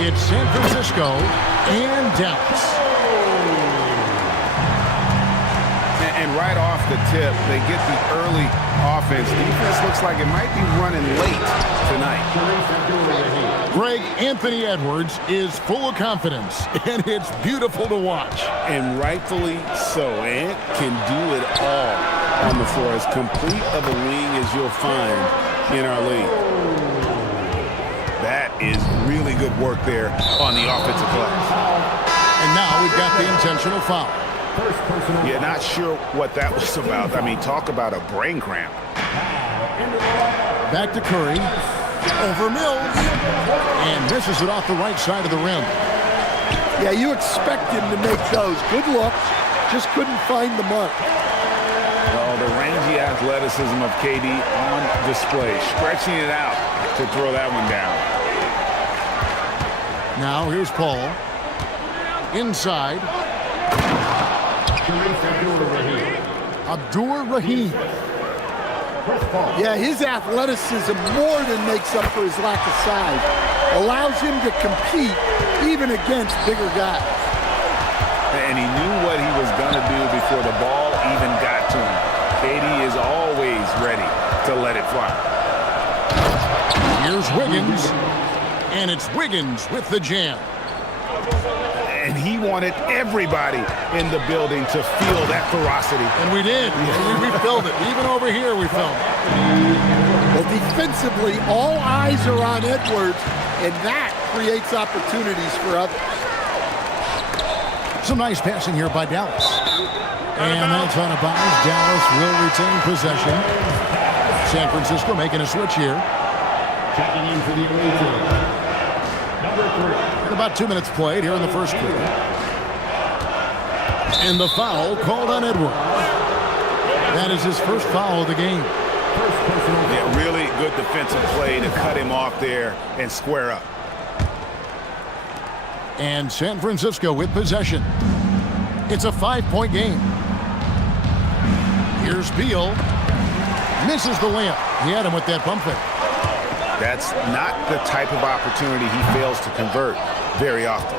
It's San Francisco and Dallas. And right off the tip, they get the early offense. Defense looks like it might be running late tonight. Greg, Anthony Edwards is full of confidence, and it's beautiful to watch. And rightfully so. Ant can do it all on the floor. As complete of a wing as you'll find in our league. That is really good work there on the offensive glass. And now we've got the intentional foul. Yeah, not sure what that was about. I mean, talk about a brain cramp. Back to Curry. Over Mills. And misses it off the right side of the rim. Yeah, you expect him to make those. Good look. Just couldn't find the mark. Well, the rangy athleticism of KD on display. Stretching it out to throw that one down. Now here's Paul. Inside. Abdur-Rahim. Yeah, his athleticism more than makes up for his lack of size. Allows him to compete even against bigger guys. And he knew what he was going to do before the ball even got to him. KD is always ready to let it fly. Here's Wiggins. And it's Wiggins with the jam. And he wanted everybody in the building to feel that ferocity. And we did. We felt it. Even over here, we felt it. Well, defensively, all eyes are on Edwards, and that creates opportunities for others. Some nice passing here by Dallas. And that's on a bounce. Dallas will retain possession. San Francisco making a switch here. Checking in for the away team. Number 3. And about 2 minutes played here in the first quarter. And the foul called on Edwards. That is his first foul of the game. Yeah, really good defensive play to cut him off there and square up. And San Francisco with possession. It's a 5-point game. Here's Beal. Misses the layup. He had him with that pump fake. That's not the type of opportunity he fails to convert very often.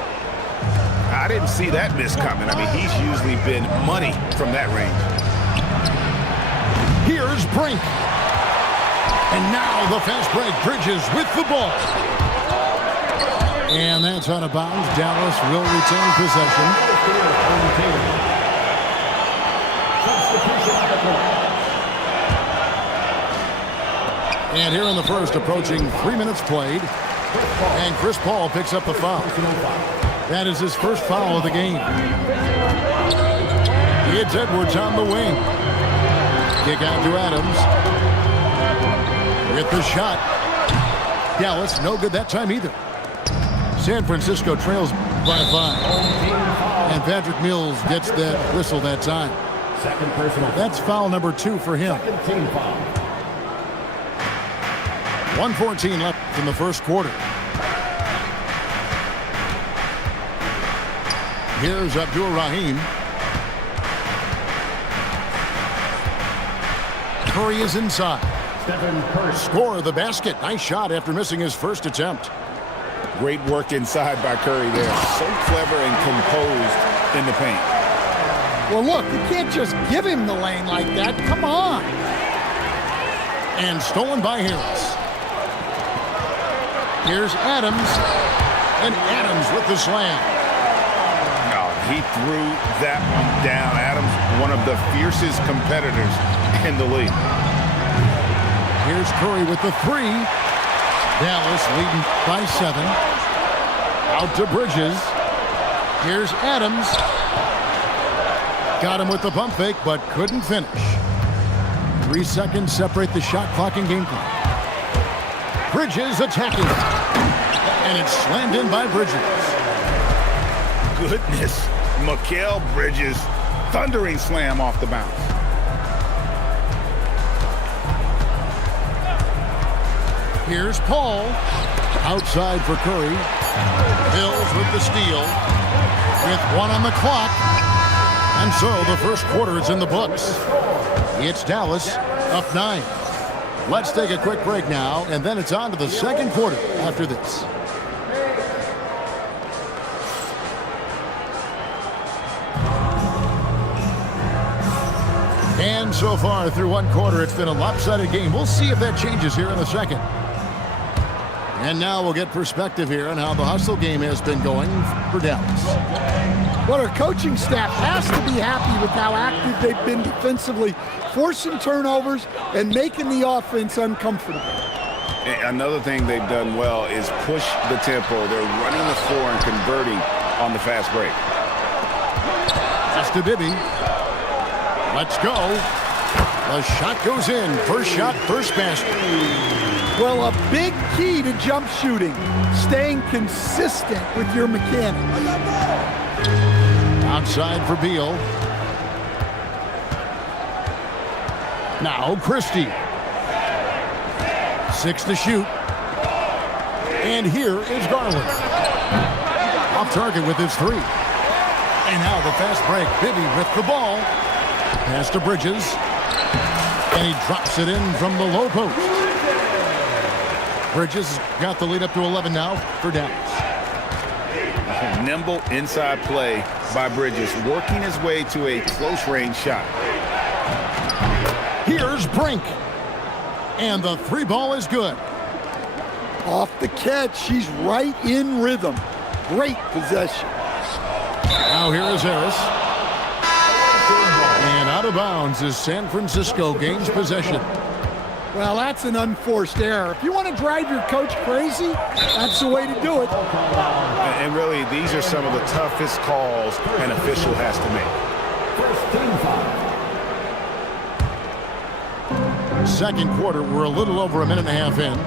I didn't see that miss coming. I mean, he's usually been money from that range. Here's Brink. And now the fast break. Bridges with the ball. And that's out of bounds. Dallas will retain possession. And here in the first, approaching 3 minutes played. And Chris Paul picks up the foul. That is his first foul of the game. It's Edwards on the wing. Kick out to Adams. With the shot. Dallas, no good that time either. San Francisco trails by 5. And Patrick Mills gets that whistle that time. Second personal. That's foul number 2 for him. Second team foul. 1:14 left in the first quarter. Here's Abdur-Rahim. Curry is inside. Stephen Curry. Score the basket. Nice shot after missing his first attempt. Great work inside by Curry there. So clever and composed in the paint. Well, look, you can't just give him the lane like that. Come on. And stolen by Harris. Here's Adams. And Adams with the slam. No, he threw that one down. Adams, one of the fiercest competitors in the league. Here's Curry with the 3. Dallas leading by 7. Out to Bridges. Here's Adams. Got him with the pump fake, but couldn't finish. 3 seconds separate the shot clock and game clock. Bridges attacking. And it's slammed in by Bridges. Goodness. Mikal Bridges. Thundering slam off the bounce. Here's Paul. Outside for Curry. Mills with the steal. With 1 on the clock. And so the first quarter is in the books. It's Dallas up 9. Let's take a quick break now, and then it's on to the second quarter after this. And so far through one quarter, it's been a lopsided game. We'll see if that changes here in a second. And now we'll get perspective here on how the hustle game has been going for Dallas. Well, our coaching staff has to be happy with how active they've been defensively, forcing turnovers and making the offense uncomfortable. Another thing they've done well is push the tempo. They're running the floor and converting on the fast break. That's to Bibby. Let's go. The shot goes in. First shot, first basket. Well, a big key to jump shooting, staying consistent with your mechanics. Outside for Beal. Now Christie. 6 to shoot. And here is Garland. Off target with his 3. And now the fast break. Bibby with the ball. Pass to Bridges. And he drops it in from the low post. Bridges got the lead up to 11 now for Dallas. Nimble inside play by Bridges, working his way to a close-range shot. Here's Brink. And the 3 ball is good. Off the catch, she's right in rhythm. Great possession. Now here is Harris. And out of bounds as San Francisco gains possession. Well, that's an unforced error. If you want to drive your coach crazy, that's the way to do it. And really, these are some of the toughest calls an official has to make. Second quarter, we're a little over a minute and a half in.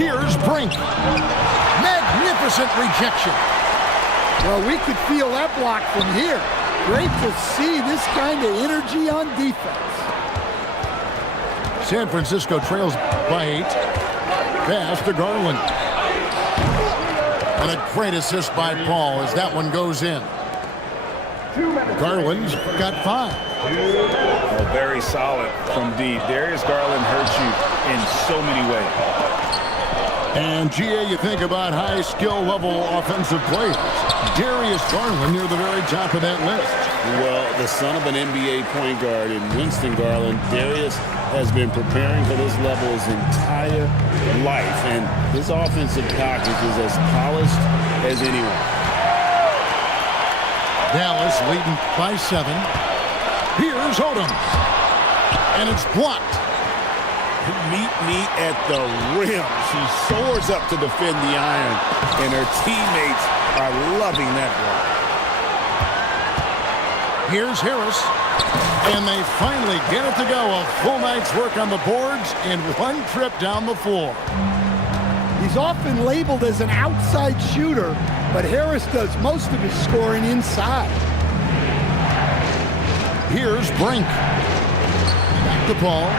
Here's Brink. Magnificent rejection. Well, we could feel that block from here. Great to see this kind of energy on defense. San Francisco trails by 8. Pass to Garland. And a great assist by Paul as that one goes in. Garland's got 5. Oh, very solid from deep. Darius Garland hurts you in so many ways. And, GA, you think about high skill level offensive players. Darius Garland near the very top of that list. Well, the son of an NBA point guard in Winston Garland, Darius has been preparing for this level his entire life, and his offensive package is as polished as anyone. Dallas leading by 7. Here's Odom. And it's blocked. Meet me at the rim. She soars up to defend the iron, and her teammates are loving that block. Here's Harris. And they finally get it to go. A full night's work on the boards in one trip down the floor. He's often labeled as an outside shooter, but Harris does most of his scoring inside. Here's Brink. Back to Paul.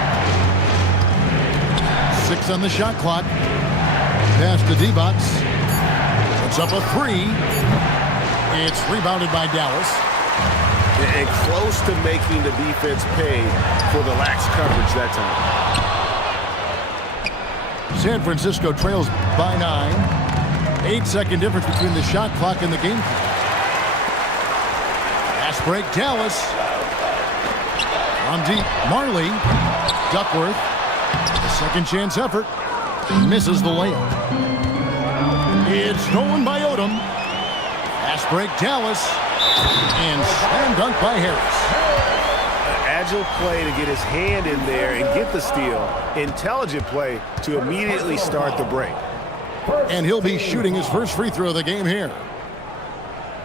6 on the shot clock. Pass to D-Box. It's up a 3. It's rebounded by Dallas. And close to making the defense pay for the lax coverage that time. San Francisco trails by 9. 8-second difference between the shot clock and the game clock. Fast break, Dallas. On deep, Marley. Duckworth. A second chance effort. Misses the layup. It's stolen by Odom. Fast break, Dallas. And slam dunk by Harris. Agile play to get his hand in there and get the steal. Intelligent play to immediately start the break. And he'll be shooting his first free throw of the game here.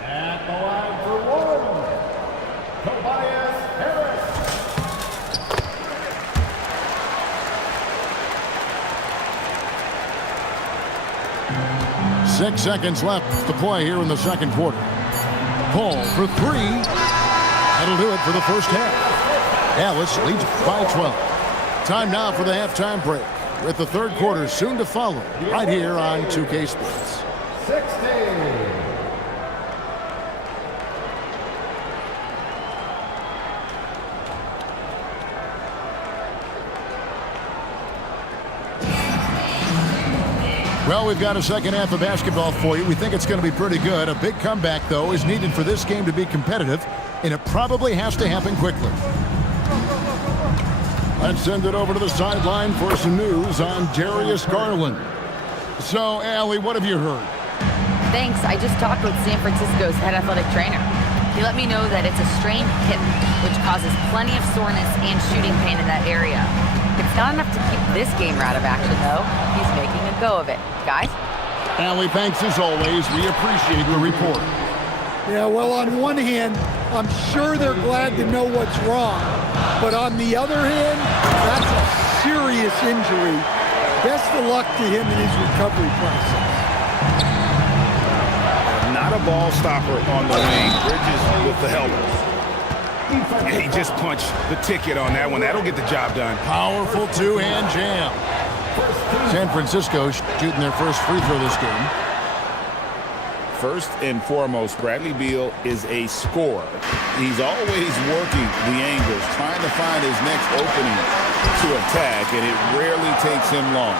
At the line for 1, Tobias Harris. 6 seconds left to play here in the second quarter. Paul for 3. That'll do it for the first half. Dallas leads by 12. Time now for the halftime break, with the third quarter soon to follow, right here on 2K Sports. 16. Well, we've got a second half of basketball for you. We think it's going to be pretty good. A big comeback, though, is needed for this game to be competitive, and it probably has to happen quickly. Let's send it over to the sideline for some news on Darius Garland. So, Allie, what have you heard? Thanks. I just talked with San Francisco's head athletic trainer. He let me know that it's a strained hip, which causes plenty of soreness and shooting pain in that area. It's not enough to keep this game out of action, though. He's making a go of it. Guys? Allie, thanks as always. We appreciate the report. Yeah, well, on one hand, I'm sure they're glad to know what's wrong. But on the other hand, that's a serious injury. Best of luck to him in his recovery process. Not a ball stopper on the wing. Bridges with the help. And he just punched the ticket on that one. That'll get the job done. Powerful two-hand jam. San Francisco shooting their first free throw this game. First and foremost, Bradley Beal is a scorer. He's always working the angles, trying to find his next opening to attack, and it rarely takes him long.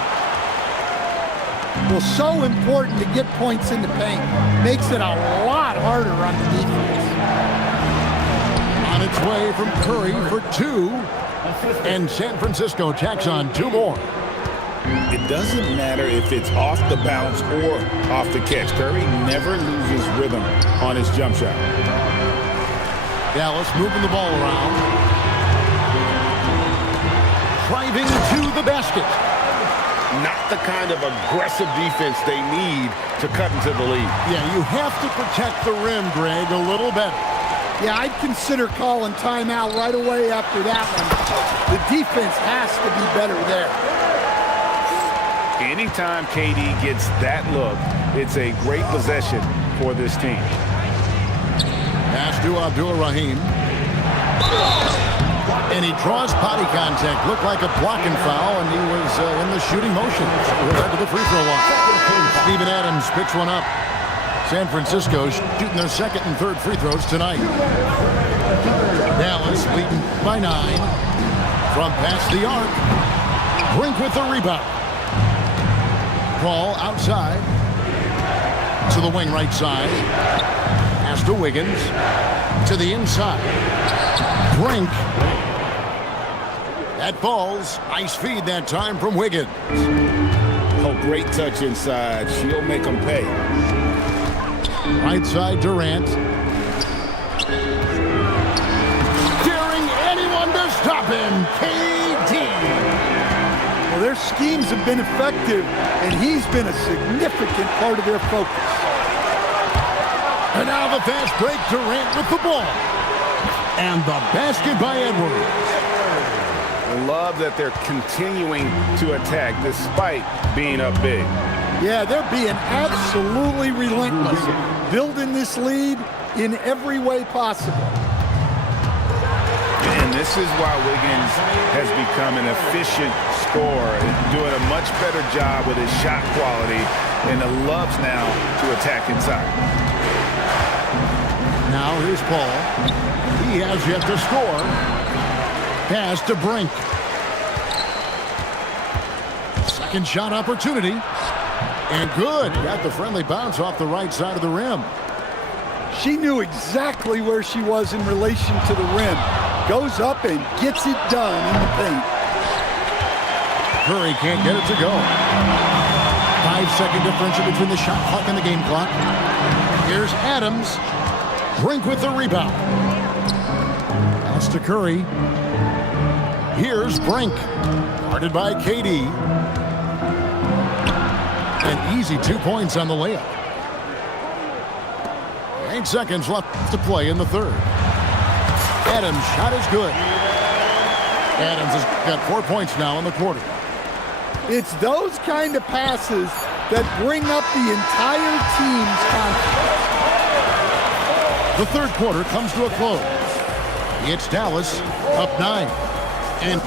Well, so important to get points in the paint. Makes it a lot harder on the defense. On its way from Curry for two, and San Francisco tacks on two more. It doesn't matter if it's off the bounce or off the catch. Curry never loses rhythm on his jump shot. Dallas moving the ball around. Driving to the basket. Not the kind of aggressive defense they need to cut into the lead. Yeah, you have to protect the rim, Greg, a little better. Yeah, I'd consider calling timeout right away after that one. The defense has to be better there. Anytime KD gets that look, it's a great possession for this team. Pass to Abdul-Rahim. And he draws body contact. Looked like a blocking foul, and he was in the shooting motion. So we're back to the free throw line. Steven Adams picks one up. San Francisco shooting their second and third free throws tonight. Dallas leading by 9. From past the arc. Brink with the rebound. Ball outside. To the wing right side. Pass to Wiggins. To the inside. Brink. That falls. Nice feed that time from Wiggins. Oh, great touch inside. She'll make them pay. Right side, Durant. Daring anyone to stop him. KD. Well, their schemes have been effective, and he's been a significant part of their focus. And now the fast break, Durant with the ball. And the basket by Edwards. I love that they're continuing to attack despite being up big. Yeah, they're being absolutely relentless, building this lead in every way possible. And this is why Wiggins has become an efficient scorer, doing a much better job with his shot quality, and loves now to attack inside. Now here's Paul. He has yet to score. Pass to Brink. Second shot opportunity. And good. Got the friendly bounce off the right side of the rim. She knew exactly where she was in relation to the rim. Goes up and gets it done in the paint. Curry can't get it to go. 5-second differential between the shot clock and the game clock. Here's Adams. Brink with the rebound. Pass to Curry. Here's Brink. Guarded by KD. An easy 2 points on the layup. 8 seconds left to play in the third. Adams' shot is good. Adams has got 4 points now in the quarter. It's those kind of passes that bring up the entire team's confidence. The third quarter comes to a close. It's Dallas up 9. And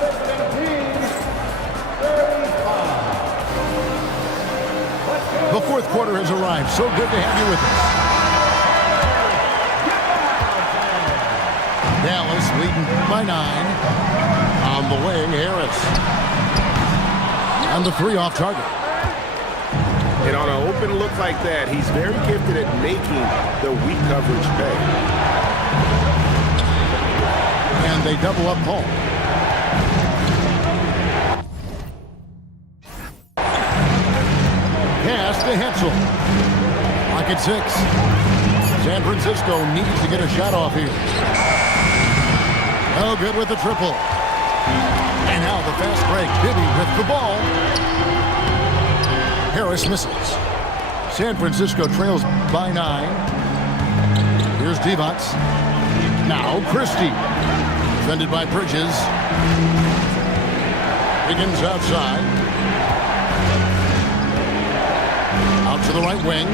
the fourth quarter has arrived. So good to have you with us. Dallas leading by 9. On the wing, Harris. And the 3 off target. And on an open look like that, he's very gifted at making the weak coverage pay. And they double up Paul. to Hetzel. Lock at 6. San Francisco needs to get a shot off here. Oh, good with the triple. And now the fast break. Bibby with the ball. Harris misses. San Francisco trails by 9. Here's Divac. Now Christie. Defended by Bridges. Wiggins outside. Out to the right wing.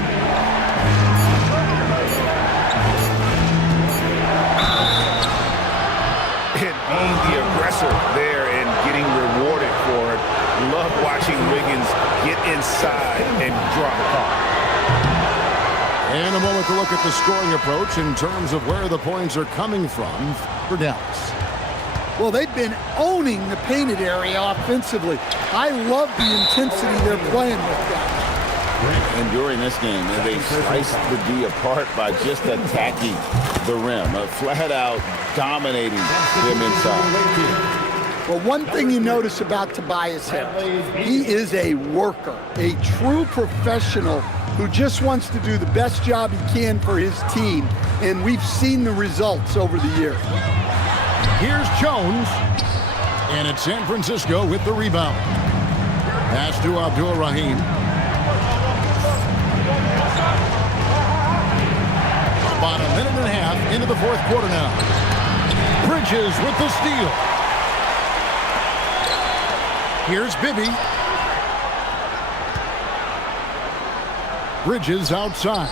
And being the aggressor there and getting rewarded for it. Love watching Wiggins get inside and draw the call. And a moment to look at the scoring approach in terms of where the points are coming from for Dallas. Well, they've been owning the painted area offensively. I love the intensity they're playing with that. And during this game, they sliced the D apart by just attacking the rim, flat out dominating them inside. Well, one thing you notice about Tobias Harris, he is a worker, a true professional who just wants to do the best job he can for his team, and we've seen the results over the years. Here's Jones, and it's San Francisco with the rebound. Pass to Abdul-Rahim. About a minute and a half into the fourth quarter now. Bridges with the steal. Here's Bibby. Bridges outside.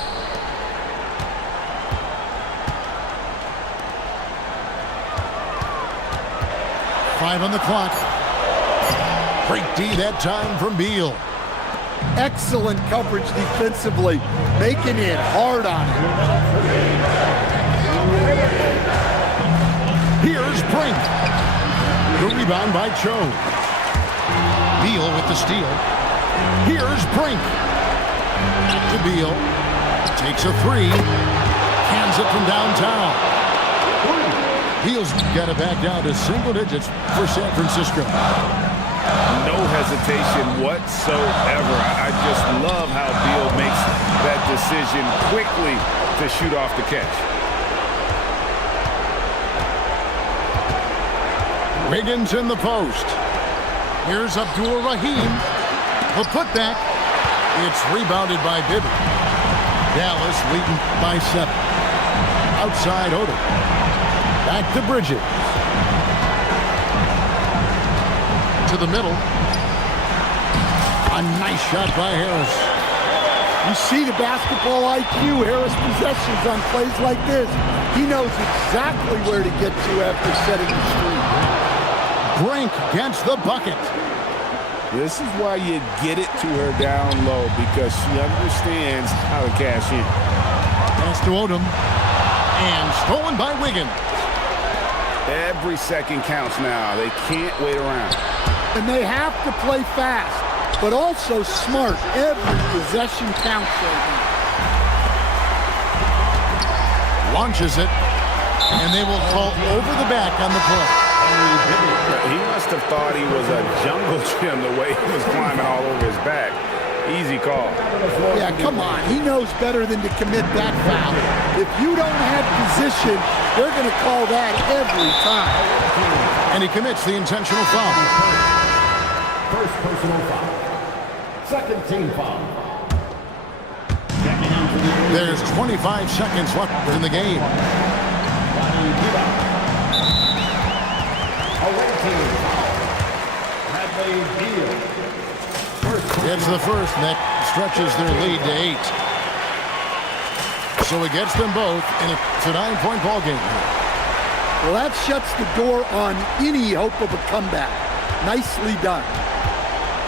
Five on the clock. Great D that time from Beal. Excellent coverage defensively, making it hard on him. Here's Brink. The rebound by Cho. Beal with the steal. Here's Brink. Back to Beal. Takes a 3. Cans it from downtown. Beal's got it back down to single digits for San Francisco. No hesitation whatsoever. I just love how Beal makes that decision quickly to shoot off the catch. Wiggins in the post. Here's Abdul-Rahim. The putback. It's rebounded by Bibby. Dallas leading by 7. Outside Odom. Back to Bridges. To the middle. A nice shot by Harris. You see the basketball IQ Harris possessions on plays like this. He knows exactly where to get to after setting the screen. Brink gets the bucket. This is why you get it to her down low, because she understands how to cash in. Pass to Odom. And stolen by Wiggins. Every second counts now. They can't wait around. And they have to play fast, but also smart. Every possession counts right now. Launches it, and they will call over the back on the play. He must have thought he was a jungle gym the way he was climbing all over his back. Easy call. Yeah, come on. He knows better than to commit that foul. If you don't have position, they're going to call that every time. And he commits the intentional foul. First personal foul. Second team foul. There's 25 seconds left in the game. Away team foul. Bradley Beal. Gets the first, and that stretches their lead to 8. So he gets them both, and it's a 9-point ball game. Well, that shuts the door on any hope of a comeback. Nicely done.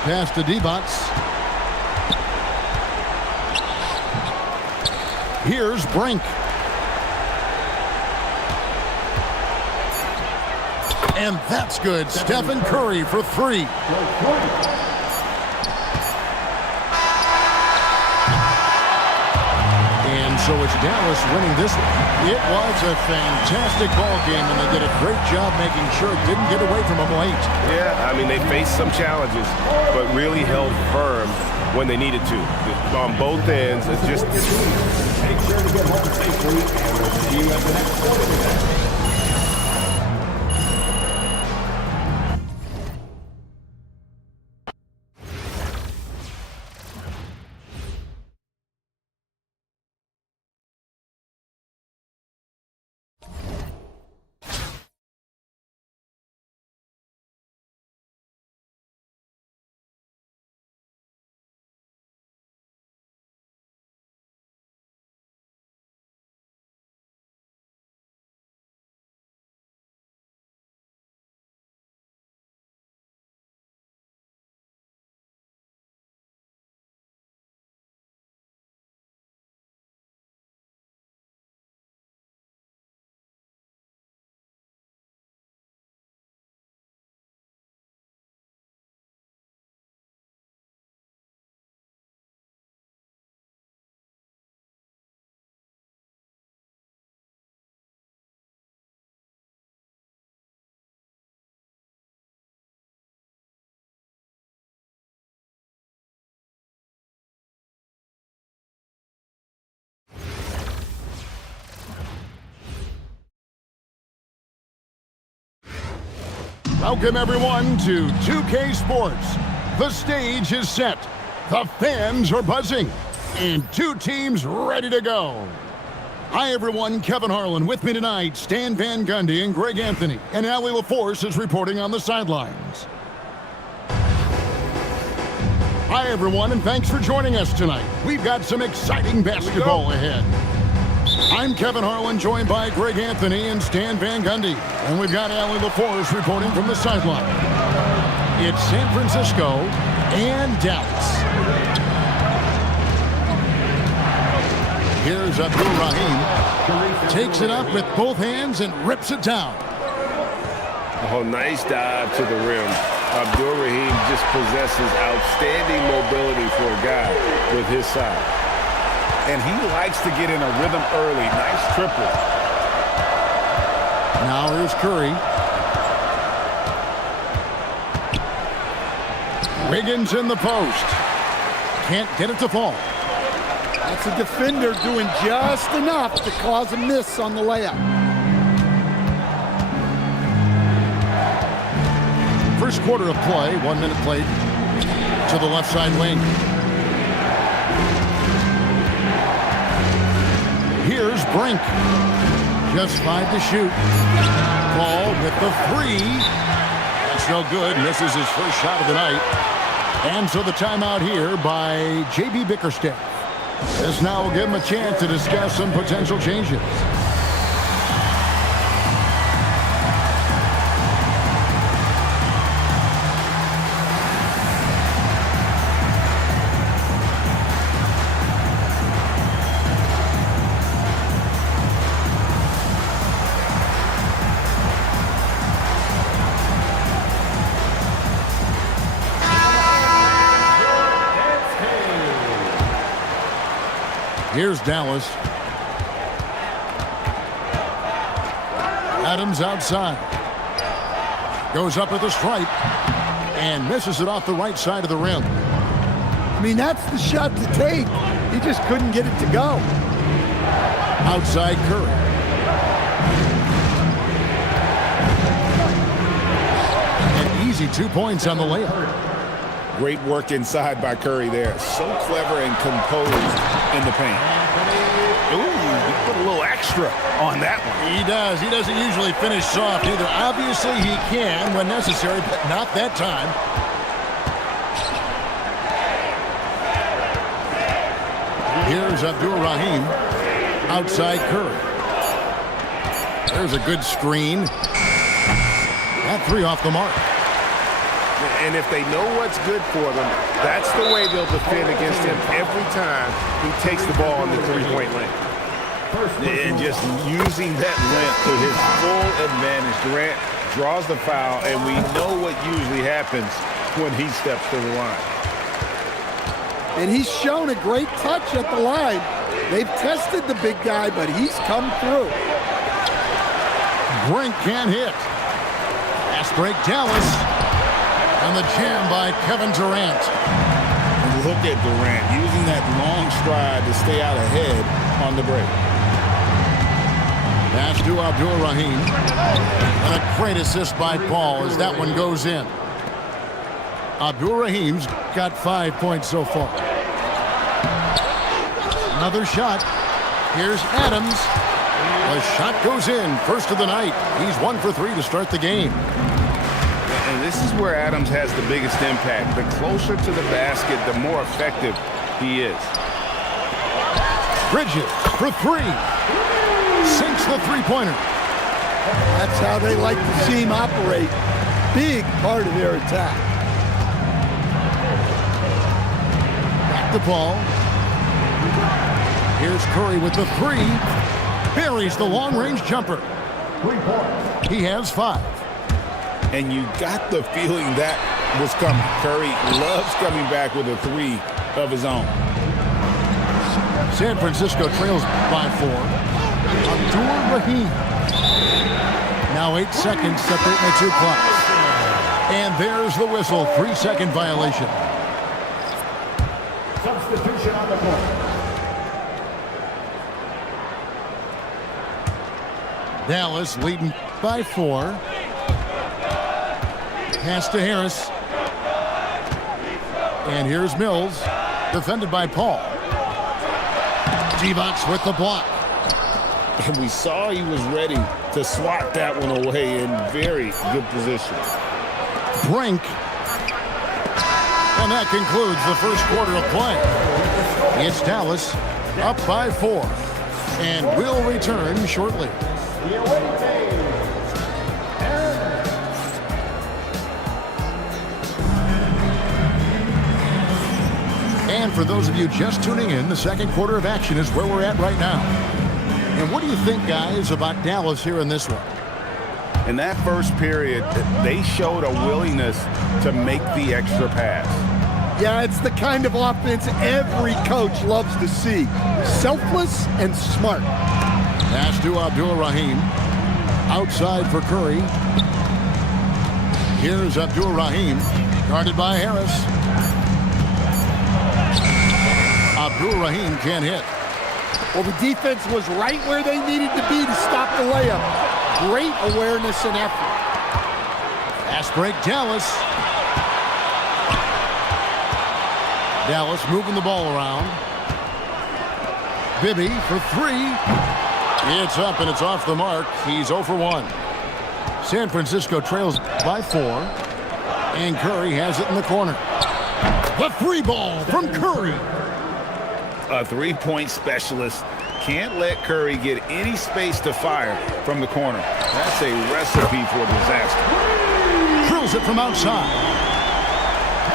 Pass to Divac. Here's Brink. And that's good. Stephen Curry for 3. And And so it's Dallas winning this one. It was a fantastic ball game, and they did a great job making sure it didn't get away from them late. Yeah, I mean, they faced some challenges, but really held firm when they needed to. On both ends, it's just... Make sure to get home safely, and we'll see you at the next quarter. Welcome, everyone, to 2K Sports. The stage is set. The fans are buzzing. And two teams ready to go. Hi, everyone. Kevin Harlan with me tonight. Stan Van Gundy and Greg Anthony. And Allie LaForce is reporting on the sidelines. Hi, everyone, and thanks for joining us tonight. We've got some exciting basketball ahead. I'm Kevin Harlan, joined by Greg Anthony and Stan Van Gundy. And we've got Allie LaForce reporting from the sideline. It's San Francisco and Dallas. Here's Abdul-Rahim. Takes it up with both hands and rips it down. Oh, nice dive to the rim. Abdul-Rahim just possesses outstanding mobility for a guy with his size. And he likes to get in a rhythm early. Nice triple. Now here's Curry. Wiggins in the post. Can't get it to fall. That's a defender doing just enough to cause a miss on the layup. First quarter of play, 1 minute played to the left side wing. Here's Brink. Just 5 to shoot. Ball with the 3. That's no good. Misses his first shot of the night. And so the timeout here by J.B. Bickerstaff. This now will give him a chance to discuss some potential changes. Here's Dallas. Adams outside. Goes up at the stripe and misses it off the right side of the rim. I mean, that's the shot to take. He just couldn't get it to go. Outside Curry. An easy 2 points on the layup. Great work inside by Curry there. So clever and composed in the paint. Ooh, he put a little extra on that one. He does. He doesn't usually finish soft either. Obviously, he can when necessary, but not that time. Here's Abdul-Rahim. Outside Curry. There's a good screen. That 3 off the mark. And if they know what's good for them, that's the way they'll defend against him every time he takes the ball in the three-point lane. And just using that length to his full advantage. Durant draws the foul, and we know what usually happens when he steps to the line. And he's shown a great touch at the line. They've tested the big guy, but he's come through. Brink can't hit. Fast break Dallas. And the jam by Kevin Durant. And look at Durant using that long stride to stay out ahead on the break. Pass to Abdul-Rahim. And a great assist by Paul as that one goes in. Abdul-Rahim's got 5 points so far. Another shot. Here's Adams. The shot goes in. First of the night. He's 1 for 3 to start the game. And this is where Adams has the biggest impact. The closer to the basket, the more effective he is. Bridges for 3. Sinks the three-pointer. That's how they like to see him operate. Big part of their attack. Back to Paul. Here's Curry with the 3. Buries the long-range jumper. 3 points. He has 5. And you got the feeling that was coming. Curry loves coming back with a 3 of his own. San Francisco trails by 4. Abdul-Rahim. Now 8 seconds separate the two clocks. And there's the whistle. 3-second violation. Substitution on the court. Dallas leading by 4. Pass to Harris. And here's Mills. Defended by Paul. Divac with the block. And we saw he was ready to swat that one away in very good position. Brink. And that concludes the first quarter of play. It's Dallas up by 4. And we'll return shortly. The away team. And for those of you just tuning in, the second quarter of action is where we're at right now. And what do you think, guys, about Dallas here in this one? In that first period, they showed a willingness to make the extra pass. Yeah, it's the kind of offense every coach loves to see. Selfless and smart. Pass to Abdul-Rahim. Outside for Curry. Here's Abdul-Rahim. Guarded by Harris. Abdul-Rahim can't hit. Well, the defense was right where they needed to be to stop the layup. Great awareness and effort. Fast break, Dallas. Dallas moving the ball around. Bibby for 3. It's up and it's off the mark. He's 0 for 1. San Francisco trails by 4. And Curry has it in the corner. The 3 ball from Curry. A 3-point specialist can't let Curry get any space to fire from the corner. That's a recipe for disaster. Drills it from outside.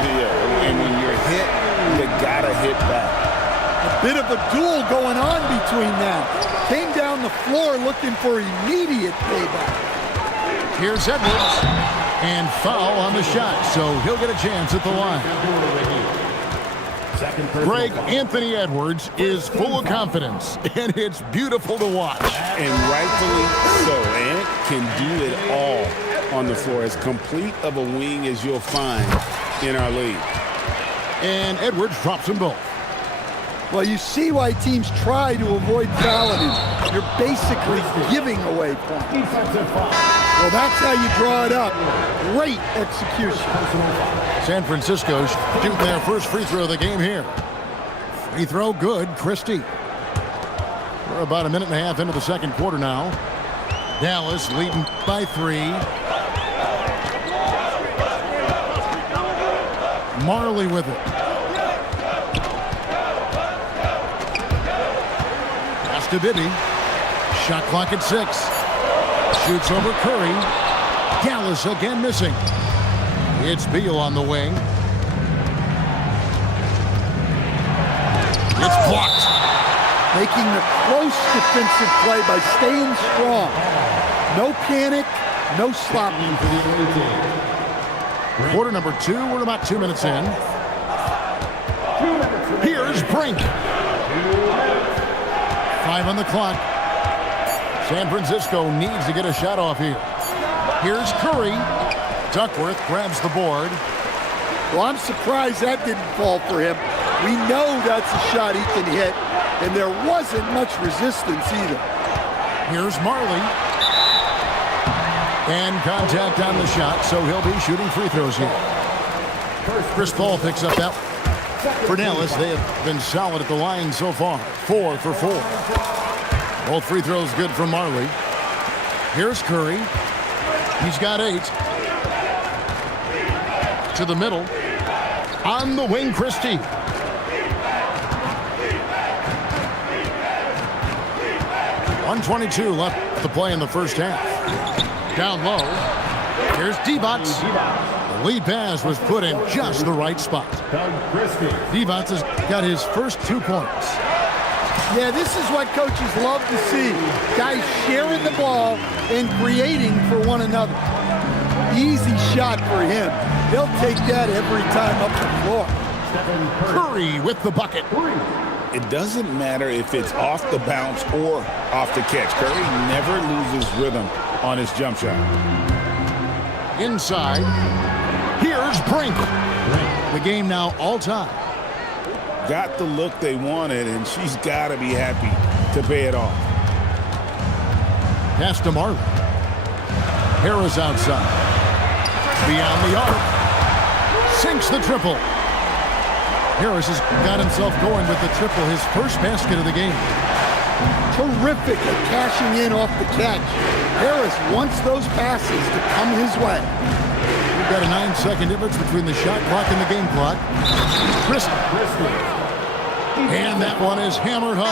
Yeah, and when you're hit, you gotta hit back. A bit of a duel going on between them. Came down the floor looking for immediate payback. Here's Edwards. And foul on the shot, so he'll get a chance at the line. Greg, Anthony Edwards is full of confidence, and it's beautiful to watch. And rightfully so. Ant can do it all on the floor. As complete of a wing as you'll find in our league. And Edwards drops them both. Well, you see why teams try to avoid fouling him. You're basically giving away points. Well, that's how you draw it up. Great execution. San Francisco shooting their first free throw of the game here. Free throw good, Christie. We're about a minute and a half into the second quarter now. Dallas leading by 3. Marley with it. Pass to Bibby. Shot clock at 6. Shoots over Curry. Dallas again missing. It's Beal on the wing. It's blocked. Making the close defensive play by staying strong. No panic, no slopping. Quarter number 2, we're about 2 minutes in. Here's Brink. 5 on the clock. San Francisco needs to get a shot off here. Here's Curry. Duckworth grabs the board. Well, I'm surprised that didn't fall for him. We know that's a shot he can hit, and there wasn't much resistance either. Here's Marley. And contact on the shot, so he'll be shooting free throws here. Chris Paul picks up that one. For Dallas, they have been solid at the line so far. 4 for 4. Both free throws good from Marley. Here's Curry. He's got 8. To the middle. On the wing, Christie. .122 left to play in the first half. Down low. Here's Divac. The lead pass was put in just the right spot. Divac has got his first 2 points. Yeah, this is what coaches love to see. Guys sharing the ball and creating for one another. Easy shot for him. He'll take that every time up the floor. Curry with the bucket. It doesn't matter if it's off the bounce or off the catch. Curry never loses rhythm on his jump shot. Inside. Here's Brink. The game now all time. Got the look they wanted, and she's got to be happy to pay it off. Pass to Marley. Harris outside. Beyond the arc. Sinks the triple. Harris has got himself going with the triple, his first basket of the game. Terrific at cashing in off the catch. Harris wants those passes to come his way. We've got a 9-second difference between the shot clock and the game clock. Christie. And that one is hammered home.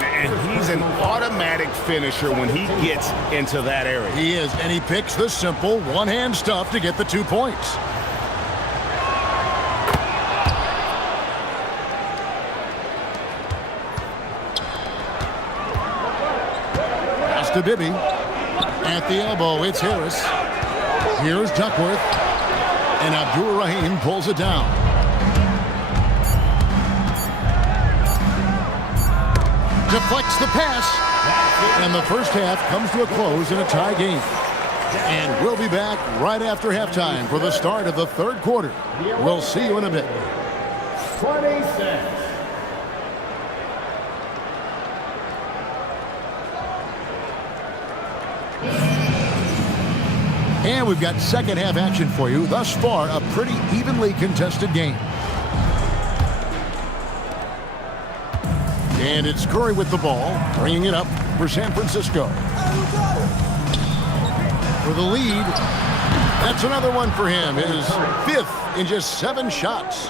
And he's an automatic finisher when he gets into that area. He is, and he picks the simple one-hand stuff to get the 2 points. Pass to Bibby. At the elbow, it's Harris. Here's Duckworth. And Abdur-Rahim pulls it down. Deflects the pass. And the first half comes to a close in a tie game. And we'll be back right after halftime for the start of the third quarter. We'll see you in a bit. 26. And we've got second half action for you. Thus far, a pretty evenly contested game. And it's Curry with the ball, bringing it up for San Francisco. For the lead, that's another one for him. His 5th in just 7 shots.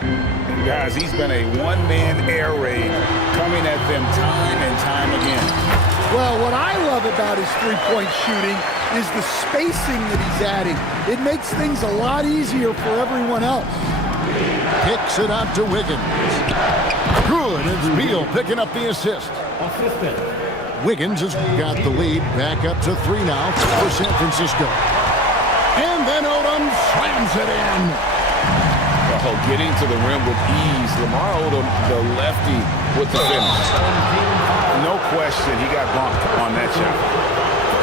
And guys, he's been a one-man air raid coming at them time and time again. Well, what I love about his three-point shooting is the spacing that he's adding. It makes things a lot easier for everyone else. Kicks it out to Wiggins. Good, it's Beal picking up the assist. Wiggins has got the lead back up to 3 now for San Francisco. And then Odom slams it in. Oh, getting to the rim with ease. Lamar Odom, the lefty, with the finish. No question, he got bumped on that shot.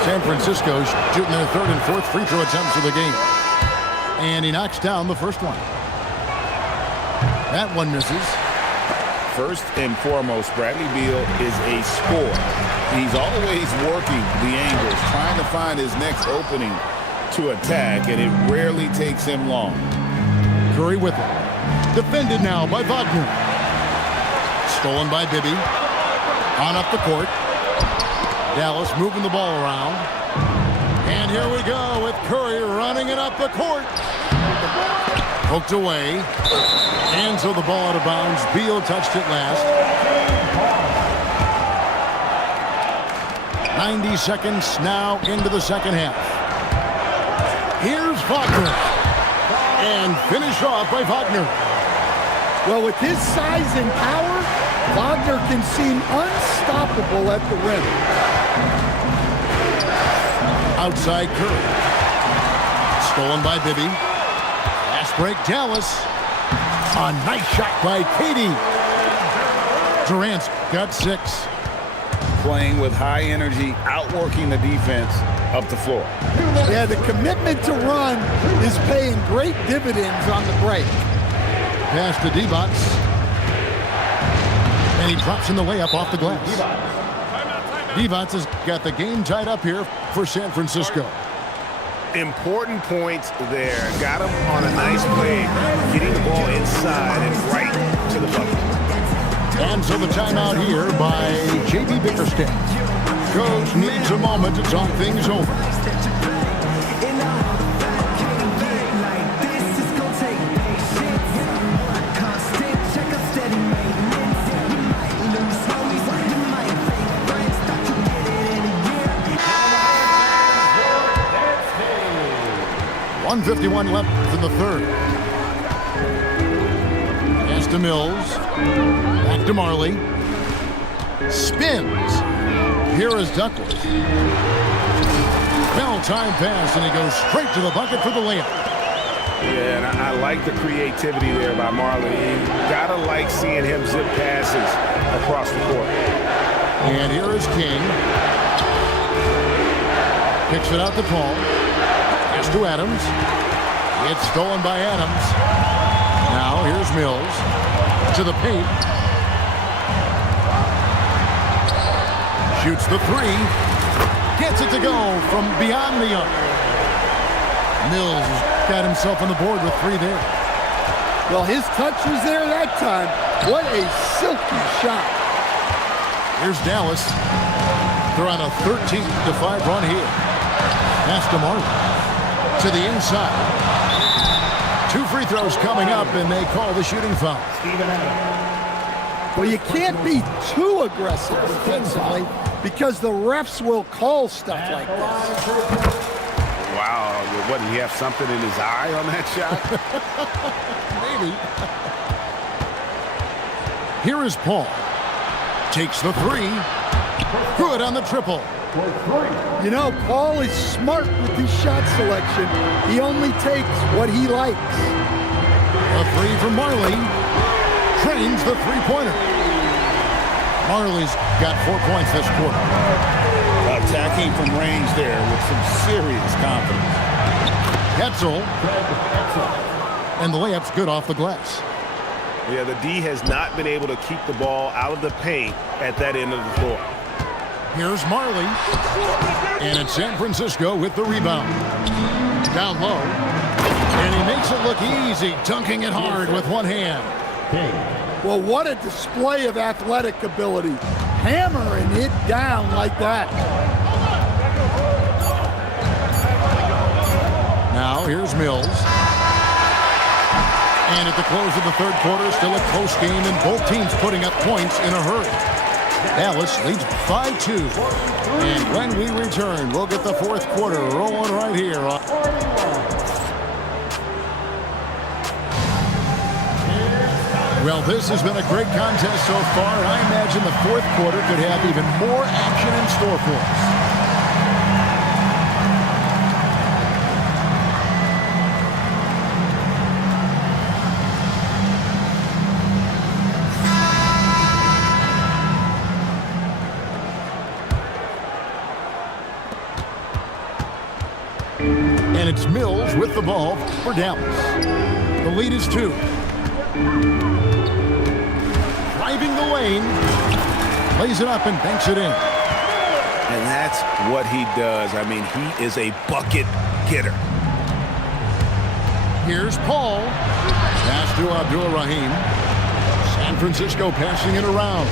San Francisco shooting their 3rd and 4th free throw attempts of the game. And he knocks down the first one. That one misses. First and foremost, Bradley Beal is a scorer. He's always working the angles, trying to find his next opening to attack, and it rarely takes him long. Curry with it. Defended now by Wagner. Stolen by Bibby. On up the court. Dallas moving the ball around. And here we go with Curry running it up the court. Poked away. And so the ball out of bounds. Beal touched it last. 90 seconds now into the second half. Here's Wagner. And finished off by Wagner. Well, with his size and power, Wagner can seem unstoppable at the rim. Outside Curry. Stolen by Bibby. Fast break Dallas. A nice shot by Katie. Durant's got 6. Playing with high energy, outworking the defense up the floor. Yeah, the commitment to run is paying great dividends on the break. Pass to Divac. And he drops in the layup off the glass. Divac has got the game tied up here for San Francisco. Important points there. Got him on a nice play, getting the ball inside and right to the bucket. And so the timeout here by J.B. Bickerstaff. Coach needs a moment to talk things over. .151 left in the third. Pass to Mills. Back to Marley. Spins. Here is Duckworth. Well-timed pass, and he goes straight to the bucket for the layup. Yeah, and I like the creativity there by Marley. You gotta like seeing him zip passes across the court. And here is King. Picks it out to Paul. Pass to Adams. It's stolen by Adams. Now here's Mills. To the paint. Shoots the 3. Gets it to go from beyond the arc. Mills has got himself on the board with 3 there. Well, his touch was there that time. What a silky shot. Here's Dallas. They're on a 13-5 run here. Pass to Marley. To the inside. 2 free throws coming up, and they call the shooting foul. Well, you can't be too aggressive defensively because the refs will call stuff like this. Wow, what, did he have something in his eye on that shot? Maybe. Here is Paul. Takes the 3. Good on the triple. You know, Paul is smart with his shot selection. He only takes what he likes. A 3 from Marley. Trains the three-pointer. Marley's got 4 points this quarter. Attacking from range there with some serious confidence. Hetzel. And the layup's good off the glass. Yeah, the D has not been able to keep the ball out of the paint at that end of the floor. Here's Marley. And it's San Francisco with the rebound. Down low. And he makes it look easy, dunking it hard with one hand. Well, what a display of athletic ability. Hammering it down like that. Now here's Mills. And at the close of the third quarter, still a close game, and both teams putting up points in a hurry. Dallas leads 5-2. And when we return, we'll get the fourth quarter rolling right here. Well, this has been a great contest so far, and I imagine the fourth quarter could have even more action in store for us. And it's Mills with the ball for Dallas. The lead is 2. Driving the lane. Lays it up and banks it in. And that's what he does. I mean, he is a bucket getter. Here's Paul. Pass to Abdul-Rahim. San Francisco passing it around.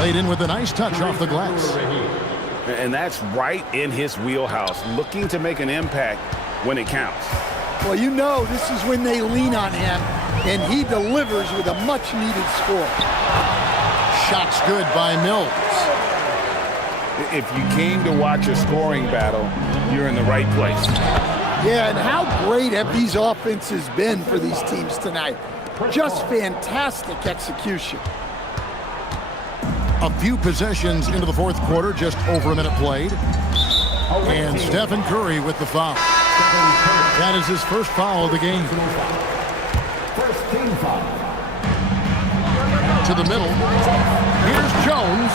Laid in with a nice touch off the glass. And that's right in his wheelhouse, looking to make an impact when it counts. Well, you know this is when they lean on him, and he delivers with a much-needed score. Shot's good by Mills. If you came to watch a scoring battle, you're in the right place. Yeah, and how great have these offenses been for these teams tonight? Just fantastic execution. A few possessions into the fourth quarter, just over a minute played. And Stephen Curry with the foul. That is his first foul of the game. First team foul. to the middle. Here's Jones.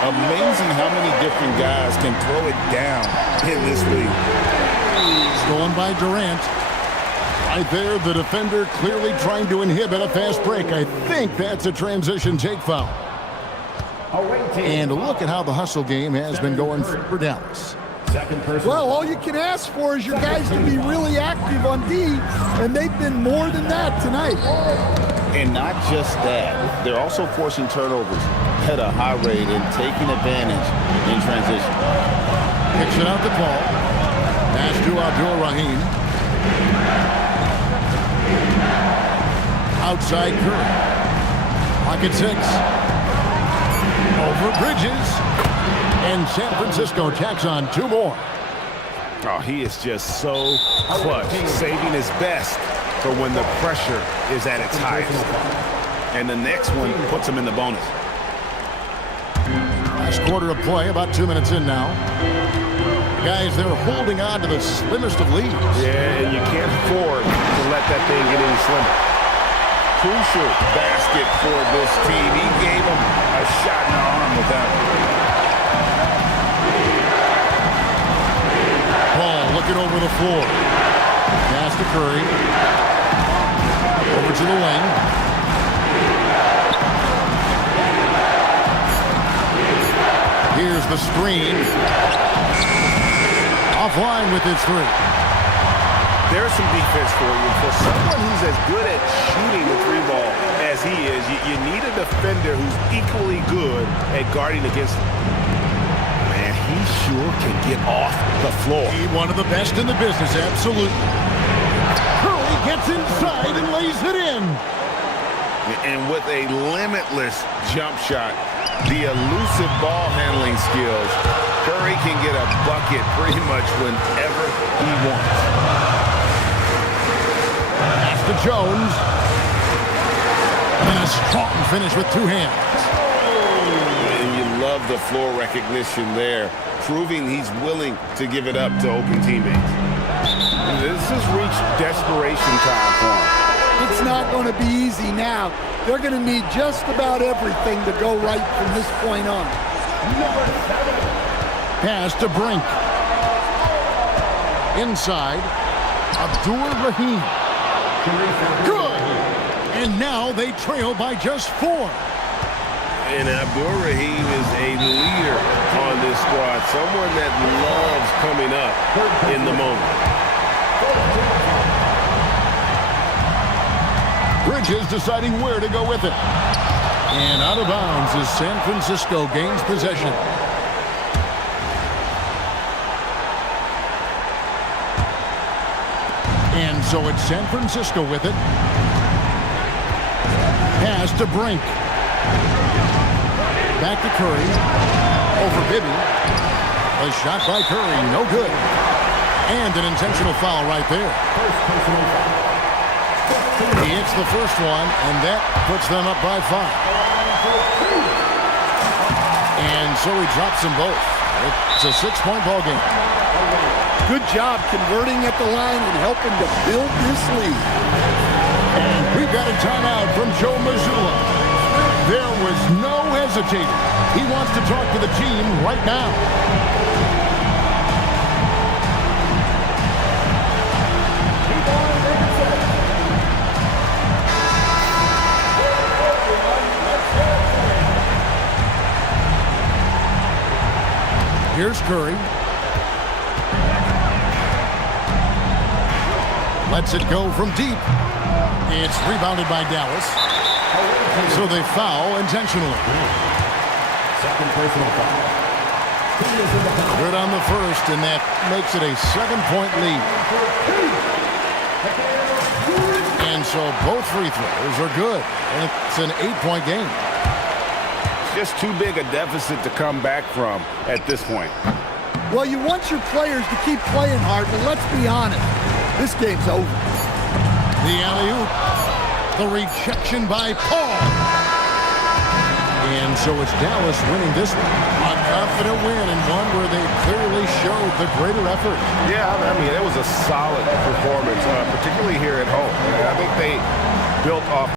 Amazing how many different guys can throw it down in this league. Stolen by Durant. Right there, the defender clearly trying to inhibit a fast break. I think that's a transition take foul. And look at how the hustle game has been going for Dallas. Well, all you can ask for is your guys to be really active on D, and they've been more than that tonight. And not just that, they're also forcing turnovers at a high rate and taking advantage in transition. Kicks it out the ball. Pass to Abdul-Rahim. Outside Curry. Pocket 6. Over Bridges. And San Francisco tacks on 2 more. Oh, he is just so clutch, saving his best for when the pressure is at its highest. And the next one puts him in the bonus. Last quarter of play, about 2 minutes in now. Guys, they're holding on to the slimmest of leads. Yeah, and you can't afford to let that thing get any slimmer. Crucial basket for this team. He gave them a shot in the arm with that one. Paul looking over the floor. Pass to Curry. Over to the wing. Here's the screen. Offline with his 3. There's some defense for you. For someone who's as good at shooting the 3 ball as he is, you need a defender who's equally good at guarding against him. Man, he sure can get off the floor. He one of the best in the business, absolutely. Curry gets inside and lays it in. And with a limitless jump shot, the elusive ball handling skills, Curry can get a bucket pretty much whenever he wants. Pass to Jones. And a strong finish with 2 hands. And you love the floor recognition there, proving he's willing to give it up to open teammates. This has reached desperation time for him. It's not going to be easy now. They're going to need just about everything to go right from this point on. Pass to Brink. Inside. Abdul-Rahim. Good! And now they trail by just 4. And Abdul-Rahim is a leader on this squad, someone that loves coming up in the moment. Bridges deciding where to go with it. And out of bounds as San Francisco gains possession. And so it's San Francisco with it. Pass to Brink. Back to Curry. Over Bibby. A shot by Curry, no good. And an intentional foul right there. He hits the first one, and that puts them up by 5. And so he drops them both. It's a 6-point ball game. Good job converting at the line and helping to build this lead. And we've got a timeout from Joe Mazzulla. There was no hesitating. He wants to talk to the team right now. Here's Curry. Lets it go from deep. It's rebounded by Dallas. So they foul intentionally. Second personal foul. Good on the first, and that makes it a 7-point lead. And so both free throws are good. And it's an 8-point game. Just too big a deficit to come back from at this point. Well, you want your players to keep playing hard, but let's be honest. This game's over. The alley-oop. The rejection by Paul. And so it's Dallas winning this one. A confident win and one where they clearly showed the greater effort. Yeah, I mean, it was a solid performance, particularly here at home. I think they built off